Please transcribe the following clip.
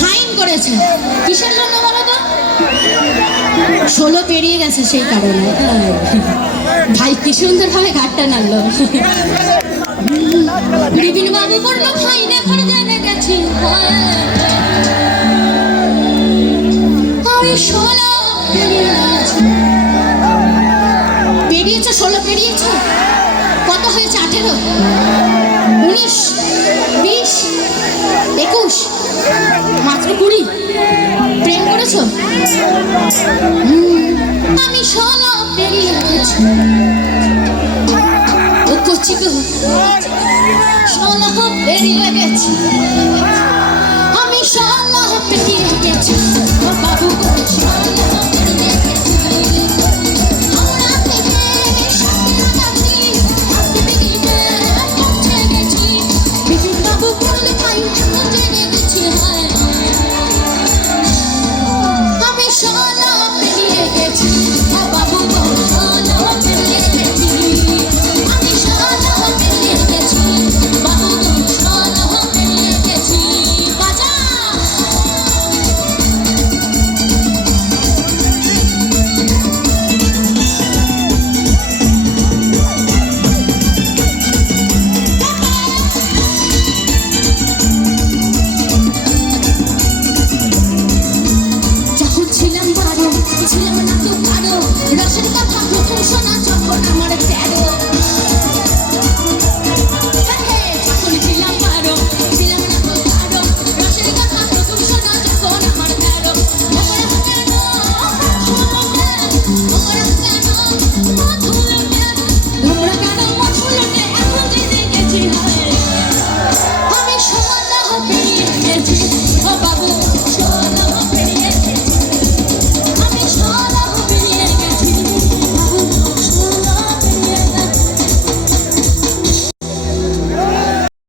Fine করেছে। ষোলো পেরিয়ে গেছে সেই কারণে। ভাই কি সুন্দর ভাবে ঘাটটা নাড়লো। বিপিন বাবু করল ফাইন এখন জেনে গেছি ষোলো পেরিয়ে গেছি। পেরিয়েছে, ষোলো পেরিয়েছে? কত হয়েছে আঠেরো? উনিশ? বিশ? একুশ? মাত্র কুড়ি? প্রেম করেছ? আমি ষোলো পেরিয়ে গেছি ও করছি গো ষোলো পেরিয়ে গেছি। she